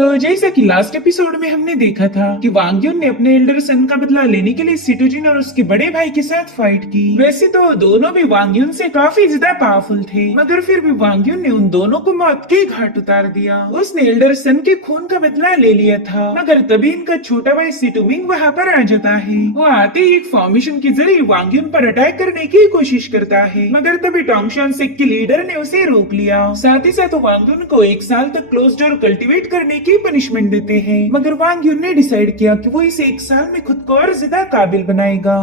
तो जैसा कि लास्ट एपिसोड में हमने देखा था कि वांग युन ने अपने एल्डर सन का बदला लेने के लिए सिटोजिन और उसके बड़े भाई के साथ फाइट की। वैसे तो दोनों भी वांग युन से काफी ज्यादा पावरफुल थे, मगर फिर भी वांग युन ने उन दोनों को मौत के घाट उतार दिया। उसने एल्डर सन के खून का बदला ले लिया था, मगर तभी इनका छोटा भाई सिटुमिंग वहाँ पर आ जाता है। वो आते ही एक फॉर्मेशन के जरिए वांग युन पर अटैक करने की कोशिश करता है, मगर तभी टोंगशान सेक्ट के लीडर ने उसे रोक लिया। साथ ही साथ वांग युन को 1 साल तक क्लोज डोर कल्टीवेट करने की पनिशमेंट देते हैं, मगर वांग युन ने डिसाइड किया कि वो इसे 1 साल में खुद को और ज्यादा काबिल बनाएगा।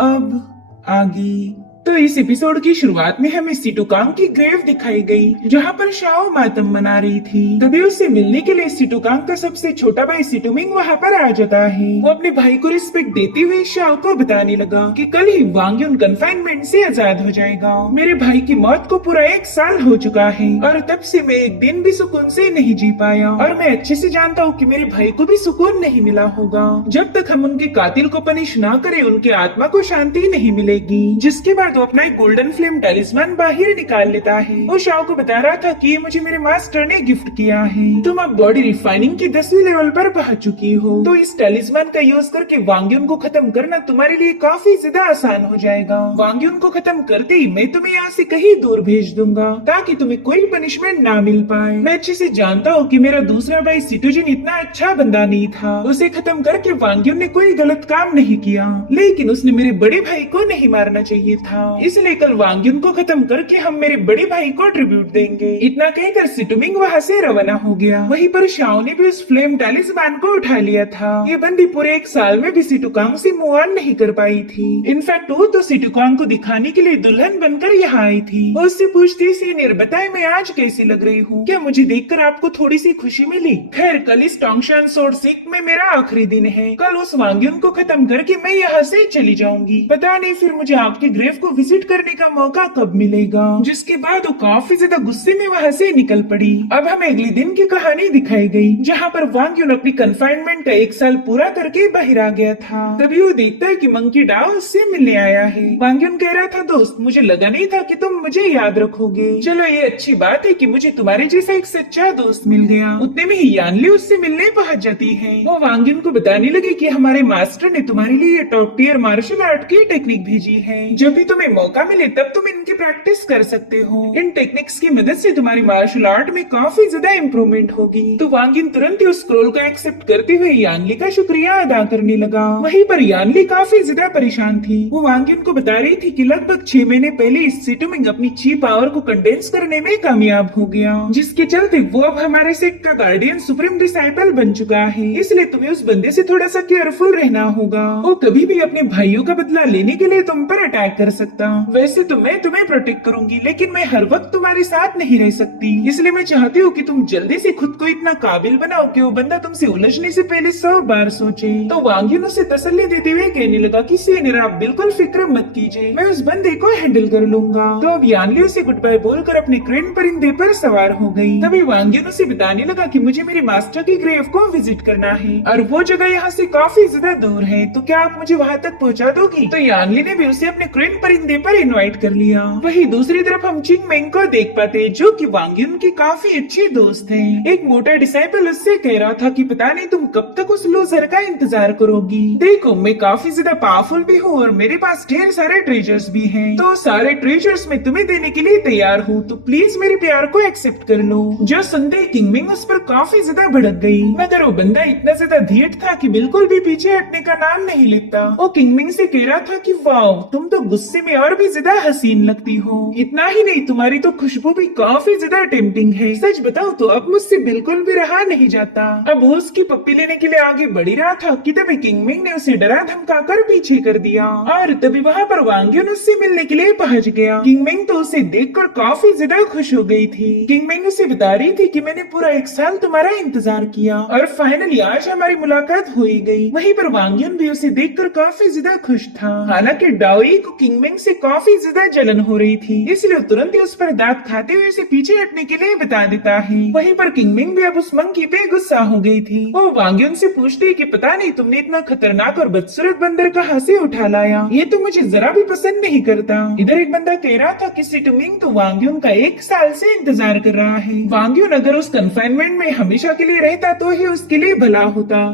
अब आगे तो इस एपिसोड की शुरुआत में हमें सिटुकांग की ग्रेव दिखाई गई, जहाँ पर शाओ मातम मना रही थी। तभी उससे मिलने के लिए सिटुकांग का सबसे छोटा भाई सिटुमिंग वहाँ पर आ जाता है। वो अपने भाई को रिस्पेक्ट देते हुए शाओ को बताने लगा कि कल ही वांग युन कन्फाइनमेंट से आजाद हो जाएगा। मेरे भाई की मौत को पूरा 1 साल हो चुका है और तब से मैं एक दिन भी सुकून से नहीं जी पाया, और मैं अच्छे से जानता हूँ कि मेरे भाई को भी सुकून नहीं मिला होगा। जब तक हम उनके कातिल को पनिश ना करें, उनकी आत्मा को शांति नहीं मिलेगी। जिसके बाद वो अपना एक गोल्डन फ्लेम टैलिस्मान बाहर निकाल लेता है। वो शाओ को बता रहा था कि ये मुझे मेरे मास्टर ने गिफ्ट किया है। तुम अब बॉडी रिफाइनिंग की 10वीं लेवल पर पहुंच चुकी हो, तो इस टैलिस्मान का यूज करके वांग युन को खत्म करना तुम्हारे लिए काफी ज्यादा आसान हो जाएगा। वांग युन को खत्म करते ही मैं तुम्हें यहाँ से कहीं दूर भेज दूंगा, ताकि तुम्हें कोई पनिशमेंट ना मिल पाए। मैं अच्छे से जानता हूँ कि मेरा दूसरा भाई सिटोजिन इतना अच्छा बंदा नहीं था। उसे खत्म करके वांग युन ने कोई गलत काम नहीं किया, लेकिन उसने मेरे बड़े भाई को नहीं मारना चाहिए था। इसलिए कल वांग युन को खत्म करके हम मेरे बड़े भाई को ट्रिब्यूट देंगे। इतना कहकर सिटुमिंग वहाँ से रवाना हो गया। वहीं पर शाओ ने भी उस फ्लेम टैलिस्मान को उठा लिया था। ये बंदी पूरे 1 साल में भी सिटुकांग से मूव ऑन नहीं कर पाई थी। इनफैक्ट वो तो सिटुकांग को दिखाने के लिए दुल्हन बनकर यहाँ आई थी। वो उससे पूछती, सीनियर बताए मैं आज कैसी लग रही हूँ? क्या मुझे देखकर आपको थोड़ी सी खुशी मिली? खैर, कल इस टोंगशान सोर्ड सीक में मेरा आखिरी दिन है। कल उस वांग युन को खत्म करके मैं यहाँ से चली जाऊंगी। पता नहीं फिर मुझे आपके ग्रेव को विजिट करने का मौका कब मिलेगा। जिसके बाद वो काफी ज्यादा गुस्से में वहाँ से निकल पड़ी। अब हमें अगले दिन की कहानी दिखाई गई, जहाँ पर वांग युन अपनी कन्फाइनमेंट का 1 साल पूरा करके बाहर आ गया था। तभी वो देखता है कि मंकी डाओ उससे मिलने आया है। वांग युन कह रहा था, दोस्त मुझे लगा नहीं था कि तुम मुझे याद रखोगे। चलो ये अच्छी बात है कि मुझे तुम्हारे जैसा एक सच्चा दोस्त मिल गया। उतने में ही यानली उससे मिलने पहुँच जाती है। वो वांग युन को बताने लगी कि हमारे मास्टर ने तुम्हारे लिए टॉप टियर मार्शल आर्ट की टेक्निक भेजी है। जब भी तुम्हें मौका मिले तब तुम इनकी प्रैक्टिस कर सकते हो। इन टेक्निक्स की मदद से तुम्हारी मार्शल आर्ट में काफी ज्यादा इम्प्रूवमेंट होगी। तो वांग युन तुरंत ही उस स्क्रोल को एक्सेप्ट करते हुए यानली का शुक्रिया अदा करने लगा। वहीं पर यानली काफी ज्यादा परेशान थी। वो वांग युन को बता रही थी कि लगभग 6 महीने पहले इस सिटुमिंग अपनी ची पावर को कंडेंस करने में कामयाब हो गया, जिसके चलते वो अब हमारे सेक्ट का गार्डियन सुप्रीम डिसाइपल बन चुका है। इसलिए तुम्हें उस बंदे से थोड़ा सा केयरफुल रहना होगा। वो कभी भी अपने भाइयों का बदला लेने के लिए तुम पर अटैक कर सकता। वैसे तो मैं तुम्हें प्रोटेक्ट करूंगी, लेकिन मैं हर वक्त तुम्हारे साथ नहीं रह सकती। इसलिए मैं चाहती हूँ कि तुम जल्दी से खुद को इतना काबिल बनाओ कि वो बंदा तुमसे उलझने से पहले 100 बार सोचे। तो वांग युन उसे तसल्ली देते हुए कहने लगा कि सीनियर आप बिल्कुल फिक्र मत कीजिए, मैं उस बंदे को हैंडल कर लूंगा। तो अब यानली उसे गुड बाय बोलकर अपने क्रेन परिंदे पर सवार हो गई। तभी वांग युन उसे बताने लगा कि मुझे मेरे मास्टर की ग्रेव को विजिट करना है और वो जगह यहाँ से काफी ज्यादा दूर है, तो क्या आप मुझे वहाँ तक पहुँचा दोगी? तो यानली ने भी उसे अपने क्रेन परिंदे पर इन्वाइट कर लिया। वही दूसरी तरफ हम चिंग मेंग को देख पाते, जो कि वांग युन की काफी अच्छी दोस्त है। एक मोटा डिसाइपल उससे कह रहा था कि पता नहीं तुम कब तक उस लूजर का इंतजार करोगी। देखो मैं काफी ज्यादा पावरफुल भी हूँ और मेरे पास ढेर सारे ट्रेजर्स भी हैं। तो सारे ट्रेजर्स मैं तुम्हें देने के लिए तैयार हूँ, तो प्लीज मेरे प्यार को एक्सेप्ट कर लो। जो सुनते ही किंग मिंग उस पर काफी ज्यादा भड़क गई, मगर वो बंदा इतना ज्यादा धीट था कि बिल्कुल भी पीछे हटने का नाम नहीं लेता। वो किंग मिंग से कह रहा था कि वाओ तुम तो गुस्से में और भी ज्यादा हसीन लगती हो। इतना ही नहीं, तुम्हारी तो खुशबू भी काफी ज्यादा टेम्पटिंग है। सच बताओ तो अब मुझसे बिल्कुल भी रहा नहीं जाता। अब वो उसकी पप्पी लेने के लिए आगे बढ़ ही रहा था कि तभी किंग मिंग ने उसे डरा धमकाकर पीछे कर दिया, और तभी वहाँ पर वांग युन उससे मिलने के लिए पहुँच गया। किंग मिंग तो उसे देखकर काफी ज्यादा खुश हो गई थी। किंग मिंग उसे बता रही थी कि मैंने पूरा 1 साल तुम्हारा इंतजार किया और फाइनली आज हमारी मुलाकात हो ही गई। वहीं पर वांग युन भी उसे देखकर काफी ज्यादा खुश था। हालांकि डाओई को किंग मिंग किंगमिंग से काफी ज्यादा जलन हो रही थी, इसलिए तुरंत ही उस पर दांत खाते हुए उसे पीछे हटने के लिए बता देता है। वहीं पर किंगमिंग भी अब उस मंकी पे गुस्सा हो गई थी। वो वांग्युन से पूछती है कि पता नहीं तुमने इतना खतरनाक और बदसूरत बंदर कहाँ से उठा लाया, ये तो मुझे जरा भी पसंद नहीं करता। इधर एक बंदा कह रहा था कि सिटुमिंग तो वांग्युन का 1 साल से इंतजार कर रहा है। वांग्युन अगर उस कन्फाइनमेंट में हमेशा के लिए रहता तो ही उसके लिए भला होता,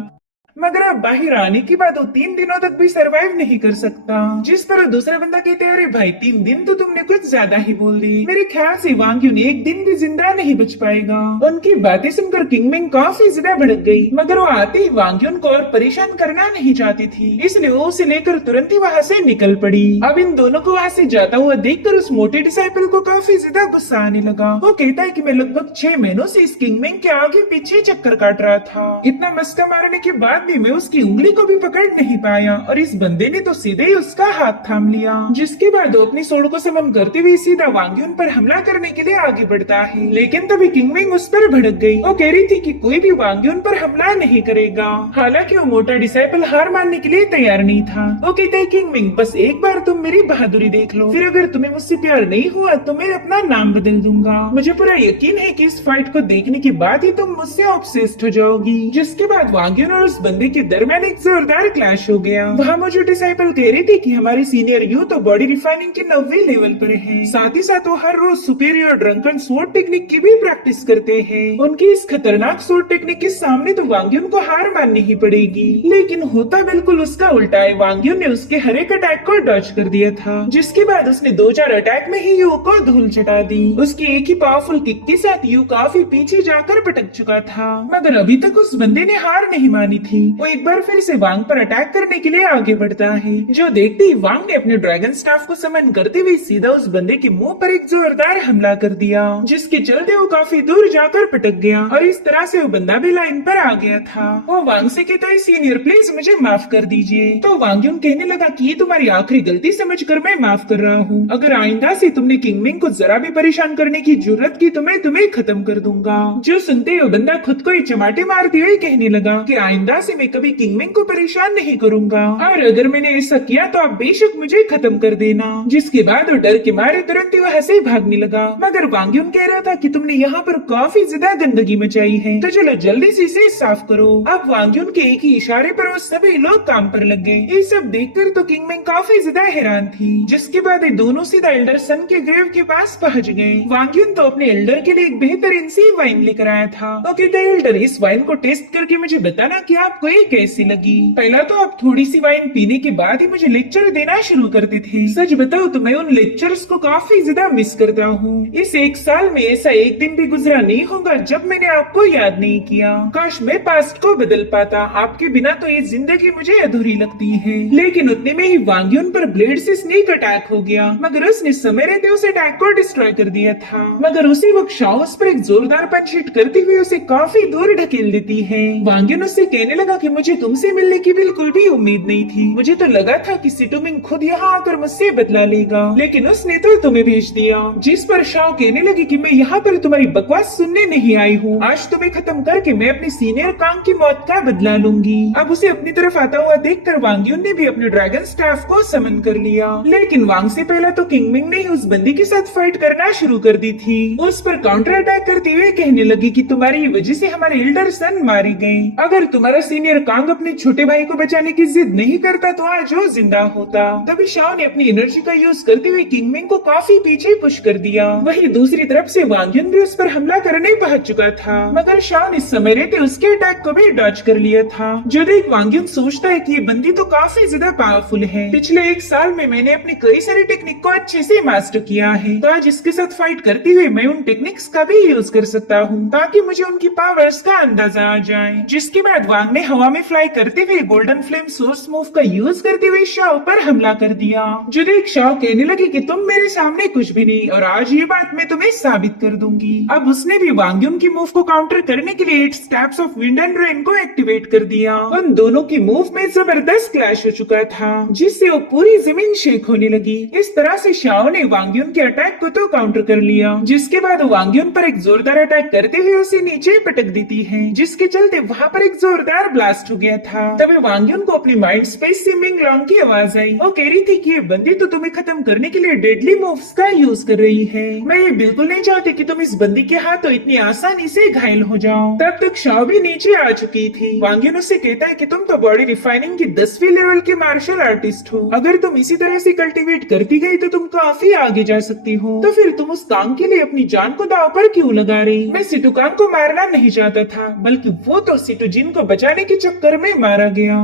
मगर अब बाहर आने के बाद वो 3 दिनों तक भी सरवाइव नहीं कर सकता। जिस पर दूसरा बंदा कहते हैं, अरे भाई 3 दिन तो तुमने कुछ ज्यादा ही बोल दी, मेरे ख्याल से वांग्युन 1 दिन भी जिंदा नहीं बच पाएगा। उनकी बातें सुनकर किंगमिंग काफी ज्यादा भड़क गई, मगर वो आते ही वांग्युन को और परेशान करना नहीं चाहती थी, इसलिए वो उसे लेकर तुरंत ही वहाँ से निकल पड़ी। अब इन दोनों को वहाँ से जाता हुआ देखकर उस मोटे डिसाइपल को काफी ज्यादा गुस्सा आने लगा। वो कहता है कि मैं लगभग 6 महीनों से इस किंगमिंग के आगे पीछे चक्कर काट रहा था, इतना मस्का मारने के बाद भी मैं उसकी उंगली को भी पकड़ नहीं पाया और इस बंदे ने तो सीधे ही उसका हाथ थाम लिया। जिसके बाद वो अपनी सोड़ को समन करते हुए सीधा वांग्युन पर हमला करने के लिए आगे बढ़ता है, लेकिन तभी किंगमिंग उस पर भड़क गई। वो कह रही थी कि कोई भी वांग्युन पर हमला नहीं करेगा। हालांकि वो मोटा डिसाइपल हार मानने के लिए तैयार नहीं था। वो कहता है, किंगमिंग बस एक बार तुम मेरी बहादुरी देख लो, फिर अगर तुम्हें मुझसे प्यार नहीं हुआ तो मैं अपना नाम बदल दूंगा। मुझे पूरा यकीन है कि इस फाइट को देखने के बाद ही तुम मुझसे ऑब्सेस्ड हो जाओगी। जिसके बाद वांग्युन और उस बंदे के दरमियान एक जोरदार क्लैश हो गया। वहाँ मुझे डिसाइपल कह रही थी कि हमारी सीनियर यू तो बॉडी रिफाइनिंग के 90वें लेवल पर है, साथ ही साथ वो हर रोज सुपीरियर ड्रंकन स्वॉर्ड टेक्निक की भी प्रैक्टिस करते हैं। उनकी इस खतरनाक स्वॉर्ड टेक्निक के सामने तो वांग्युन को हार माननी ही पड़ेगी, लेकिन होता बिल्कुल उसका उल्टा है। वांग्युन ने उसके हर एक अटैक को डॉज कर दिया था, जिसके बाद उसने 2-4 अटैक में ही यू को धूल चटा दी। उसकी एक ही पावरफुल किक के साथ यू काफी पीछे जाकर पटक चुका था, मगर अभी तक उस बंदे ने हार नहीं मानी थी। वो एक बार फिर से वांग पर अटैक करने के लिए आगे बढ़ता है, जो देखते ही वांग ने अपने ड्रैगन स्टाफ को समन करते हुए सीधा उस बंदे के मुंह पर एक जोरदार हमला कर दिया, जिसके चलते वो काफी दूर जाकर पटक गया और इस तरह से वो बंदा भी लाइन पर आ गया था। वो वांग से कहता है, सीनियर प्लीज मुझे माफ कर दीजिए। तो वांग्युन कहने लगा कि ये तुम्हारी आखिरी गलती समझकर मैं माफ कर रहा हूँ, अगर आइंदा से तुमने किंगमिंग को जरा भी परेशान करने की जरूरत की तो मैं तुम्हें खत्म कर दूंगा। जो सुनते ही वो बंदा खुद को ही चमाटे मारते हुए कहने लगा कि आइंदा से मैं कभी किंगमिंग को परेशान नहीं करूंगा, और अगर मैंने ऐसा किया तो आप बेशक मुझे खत्म कर देना। जिसके बाद वो डर के मारे तुरंत ही वहाँ से भागने लगा, मगर वांग्युन कह रहा था कि तुमने यहाँ पर काफी ज्यादा गंदगी मचाई है, तो चलो जल्दी से इसे साफ करो। अब वांग्युन के एक ही इशारे पर वो सभी लोग काम पर लग गए। ये सब देखकर तो किंगमिंग काफी ज्यादा हैरान थी। जिसके बाद ये दोनों सीधा एल्डर सन के ग्रेव के पास पहुँच गए। वांग्युन तो अपने एल्डर के लिए एक बेहतरीन सी वाइन लेकर आया था। वो कहता है, एल्डर इस वाइन को टेस्ट करके मुझे बताना कि आपको ये कैसी लगी। पहला तो आप थोड़ी सी वाइन पीने के बाद ही मुझे लेक्चर देना शुरू करते थे। सच बताओ तो मैं उन लेक्चर्स को काफी ज्यादा मिस करता हूँ। इस 1 साल में ऐसा एक दिन भी गुजरा नहीं होगा जब मैंने आपको याद नहीं किया। काश मैं पास्ट को बदल पाता, आपके बिना तो ये जिंदगी मुझे अधूरी लगती है। लेकिन उतने में ही वांग्युन पर ब्लेड से स्नेक अटैक हो गया, मगर उसने समय रहते उस अटैक को डिस्ट्रॉय कर दिया था। मगर उसी वक्त शाओ उस पर एक जोरदार पंच हिट करते हुए उसे काफी दूर ढकेल देती है। वांग्युन उससे कहने लगा कि मुझे तुमसे मिलने की बिल्कुल भी उम्मीद नहीं थी, मुझे तो लगा था कि सिटुमिंग खुद यहाँ आकर मुझसे बदला लेगा, लेकिन उसने तो तुम्हें भेज दिया। जिस पर शाओ कहने लगी कि मैं यहाँ पर तुम्हारी बकवास सुनने नहीं आई हूँ, आज तुम्हें खत्म करके मैं अपनी सीनियर कांग की मौत का बदला लूंगी। अब उसे अपनी तरफ आता हुआ देखकर वांग्युन ने भी अपने ड्रैगन स्टाफ को समन कर लिया, लेकिन वांग से पहले तो किंगमिंग ने उस बंदी के साथ फाइट करना शुरू कर दी थी। उस पर काउंटर अटैक करते हुए कहने लगी कि तुम्हारी वजह से हमारे एल्डर सन मारे गए, अगर तुम्हारा सीनियर कांग अपने छोटे भाई को बचाने की जिद नहीं करता तो आज वो जिंदा होता। तभी शाओ ने अपनी एनर्जी का यूज करते हुए किंगमिंग को काफी पीछे पुश कर दिया। वहीं दूसरी तरफ से वांग्युन भी उस पर हमला करने पहुंच चुका था, मगर शाओ ने समय रहते उसके अटैक को भी डॉज कर लिया था। जो देख वांग्युन सोचता है कि ये बंदी तो काफी ज्यादा पावरफुल है। पिछले 1 साल में मैंने अपनी कई सारी टेक्निक को अच्छे से मास्टर किया है, तो आज इसके साथ फाइट करते हुए मैं उन टेक्निक्स का भी यूज कर सकता हूँ ताकि मुझे उनकी पावर्स का अंदाजा आ जाए। जिसके बाद वांग ने हवा में फ्लाई करते हुए गोल्डन फ्लेम सोर्स मूव का यूज करते हुए शाओ पर हमला कर दिया। जो देख शाओ कहने लगी कि तुम मेरे सामने कुछ भी नहीं और आज ये बात मैं तुम्हें साबित कर दूंगी। अब उसने भी वांग्युन की मूव को काउंटर करने के लिए 8 steps of wind and rain को एक्टिवेट कर दिया। उन दोनों की मूव में जबरदस्त क्लैश हो चुका था, जिससे वो पूरी जमीन शेक होने लगी। इस तरह से शाओ ने वांग्युन के अटैक को तो काउंटर कर लिया, जिसके बाद वांग्युन पर एक जोरदार अटैक करते हुए उसे नीचे पटक देती है, जिसके चलते वहाँ पर एक जोरदार ब्लास्ट हो गया था। तभी वांग युन को अपनी माइंड स्पेस से मिंग लॉन्ग की आवाज आई। वो कह रही थी कि ये बंदी तो तुम्हें खत्म करने के लिए डेडली मूव्स का यूज कर रही है। मैं ये बिल्कुल नहीं चाहती कि तुम इस बंदी के हाथों इतनी आसानी से घायल हो जाओ। तब तक शाओ भी नीचे आ चुकी थी। वांग युन उससे कहता है कि तुम तो बॉडी रिफाइनिंग की 10वीं लेवल के मार्शल आर्टिस्ट हो। अगर तुम इसी तरह से कल्टीवेट करती गई तो तुम काफी आगे जा सकती हो। तो फिर तुम उस कांग के लिए अपनी जान को दांव पर क्यों लगा रही? मैं सिटुकांग को मारना नहीं चाहता था, बल्कि वो तो सिटुजिन को बचाने के चक्कर में मारा गया।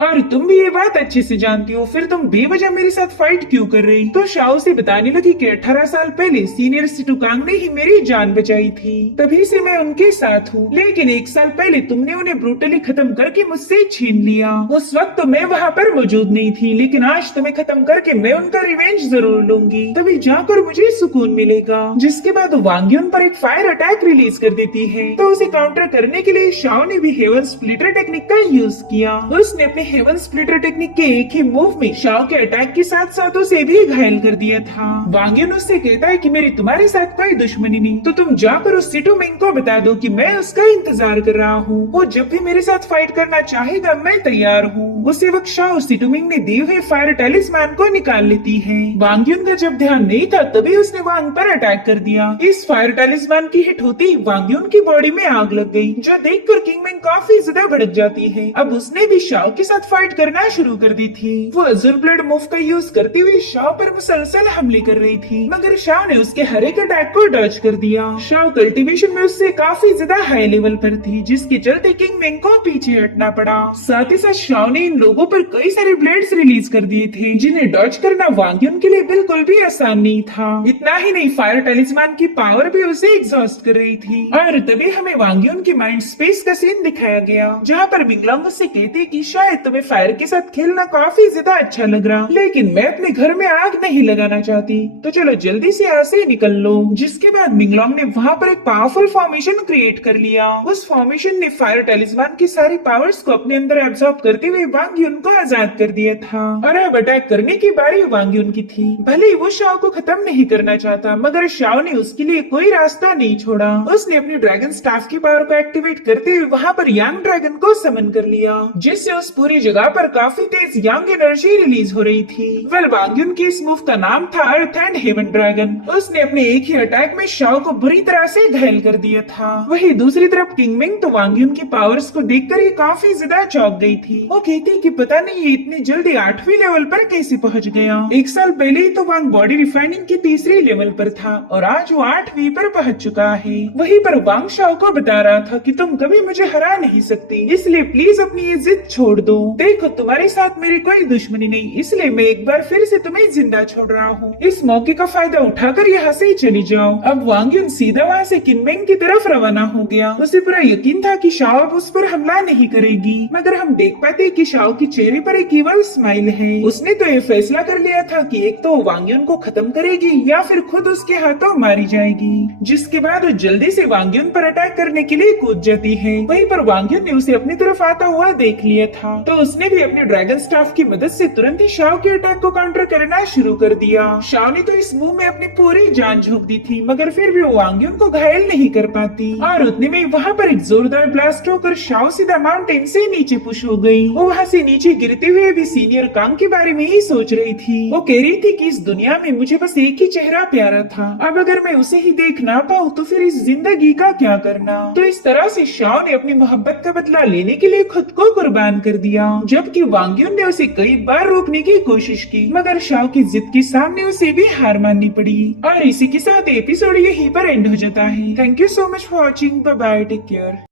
और तुम भी ये बात अच्छे से जानती हो, फिर तुम बेवजह मेरे साथ फाइट क्यों कर रही? तो शाओ से बताने लगी कि 18 साल पहले सीनियर सिटुकांग ने ही मेरी जान बचाई थी, तभी से मैं उनके साथ हूँ। लेकिन 1 साल पहले तुमने उन्हें ब्रूटली खत्म करके मुझसे छीन लिया। उस वक्त तो मैं वहाँ पर मौजूद नहीं थी, लेकिन आज तुम्हें खत्म करके मैं उनका रिवेंज जरूर लूंगी, तभी जाकर मुझे सुकून मिलेगा। जिसके बाद वांग युन पर एक फायर अटैक रिलीज कर देती है। तो उसे काउंटर करने के लिए शाओ ने भी हेवन स्प्लिटर टेक्निक का यूज किया। उसने अपने हेवन स्प्लिटर टेक्निक के एक ही मूव में शाओ के अटैक के साथ साथ उसे भी घायल कर दिया था। वांग युन उससे कहता है कि मेरी तुम्हारे साथ कोई दुश्मनी नहीं, तो तुम जाकर उस सिटू मिंग को बता दो कि मैं उसका इंतजार कर रहा हूँ। वो जब भी मेरे साथ फाइट करना चाहेगा मैं तैयार हूँ। उसी वक्त शाओ सिटू मिंग ने दिए हुए फायर टैलिस्मान को निकाल लेती है। वांग युन का जब ध्यान नहीं था तभी उसने वांग पर अटैक कर दिया। इस फायर टैलिस्मान की हिट होती वांग युन की बॉडी में आग लग गई, जो देखकर किंग मिंग काफी ज्यादा भड़क जाती है। अब उसने भी शाओ के साथ फाइट करना शुरू कर दी थी। वो अज़ुर ब्लड मूव का यूज करते हुए शाओ पर मुसलसल हमले कर रही थी, मगर शाओ ने उसके हर एक अटैक को डॉज कर दिया। शाओ कल्टीवेशन में उससे काफी ज्यादा हाई लेवल पर थी, जिसके चलते किंग मिंग को पीछे हटना पड़ा। साथ ही साथ शाओ ने इन लोगों पर कई सारे ब्लेड्स रिलीज कर दिए थे, जिन्हें डॉज करना वांग युन के लिए बिल्कुल भी आसान नहीं था। इतना ही नहीं, फायर टैलिस्मान की पावर भी उसे एग्जॉस्ट कर रही थी। और तभी हमें वांग युन की माइंड स्पेस का सीन दिखाया गया, जहाँ पर मिंगलोंग उससे कहती कि शायद तुम्हें फायर के साथ खेलना काफी ज्यादा अच्छा लग रहा, लेकिन मैं अपने घर में आग नहीं लगाना चाहती, तो चलो जल्दी से यहाँ से निकल लो। जिसके बाद मिंगलोंग ने वहाँ पर एक पावरफुल फॉर्मेशन क्रिएट कर लिया। उस फॉर्मेशन ने फायर टैलिस्मान की सारी पावर्स को अपने अंदर एब्सॉर्ब करते हुए वांग युन को आजाद कर दिया था। और अब अटैक करने की बारी वांग युन की थी। भले ही वो शाओ को खत्म नहीं करना चाहता, मगर शाओ ने उसके लिए कोई रास्ता नहीं छोड़ा। उसने अपनी ड्रैगन स्टाफ की पावर को एक्टिवेट करते हुए वहाँ पर यंग ड्रैगन को समन कर लिया, जिससे उस पूरी जगह पर काफी तेज यंग एनर्जी रिलीज हो रही थी। वेल, वांग युन की इस मूव का नाम था अर्थ एंड हेवन ड्रैगन। उसने अपने एक ही अटैक में शाओ को बुरी तरह से घायल कर दिया था। वही दूसरी तरफ किंग मिंग तो वांग युन की पावर्स को देखकर ही काफी ज्यादा चौंक गई थी। वो कहती कि पता नहीं ये इतनी जल्दी 8वीं लेवल पर कैसे पहुंच गया। 1 साल पहले ही तो वांग बॉडी रिफाइनिंग की 3री लेवल पर था और आज वो 8वीं पर पहुंच चुका है। वहीं पर वांग शाओ को बता रहा था कि तुम कभी मुझे हरा नहीं सकती, इसलिए प्लीज अपनी ये जिद छोड़ दो। देखो तुम्हारे साथ मेरी कोई दुश्मनी नहीं, इसलिए मैं एक बार फिर से तुम्हें जिंदा छोड़ रहा हूँ। इस मौके का फायदा उठाकर यहाँ से चली जाओ। अब वांग युन सीधा वहाँ से किंग मिंग की तरफ रवाना हो गया। उसे पूरा यकीन था कि शाओ अब उस पर हमला नहीं करेगी, मगर हम देख पाते कि शाओ के चेहरे पर एक इवल स्माइल है। उसने तो ये फैसला कर लिया था कि एक तो वांग युन को खत्म करेगी या फिर खुद उसके हाथों मारी जाएगी। जिसके बाद वो जल्दी से वांग युन पर अटैक करने के लिए कूद जाती है। वहीं पर वांग युन ने उसे अपनी तरफ आता हुआ देख लिया था, तो उसने भी अपने ड्रैगन स्टाफ की मदद से तुरंत ही शाओ के अटैक को काउंटर करना शुरू कर दिया। शाओ ने तो इस मूव में अपनी पूरी जान झोंक दी थी, मगर फिर भी वो वांग युन को घायल नहीं कर पाती। और उतने में वहाँ पर एक जोरदार ब्लास्ट होकर शाओ सीधा माउंटेन से नीचे पुश हो गई। वो वहाँ से नीचे गिरते हुए भी सीनियर कांग के बारे में ही सोच रही थी। वो कह रही थी कि इस दुनिया में मुझे बस एक ही चेहरा प्यारा था, अब अगर मैं उसे ही देख ना पाऊँ तो फिर इस जिंदगी का क्या करना। तो इस तरह से शाओ ने अपनी मोहब्बत का बदला लेने के लिए खुद को कुर्बान कर दिया, जबकि वांग युन ने उसे कई बार रोकने की कोशिश की, मगर शाओ की जिद के सामने उसे भी हार माननी पड़ी। और इसी के साथ एपिसोड यहीं पर एंड हो जाता है। Thank you so much for watching. Bye bye, take care.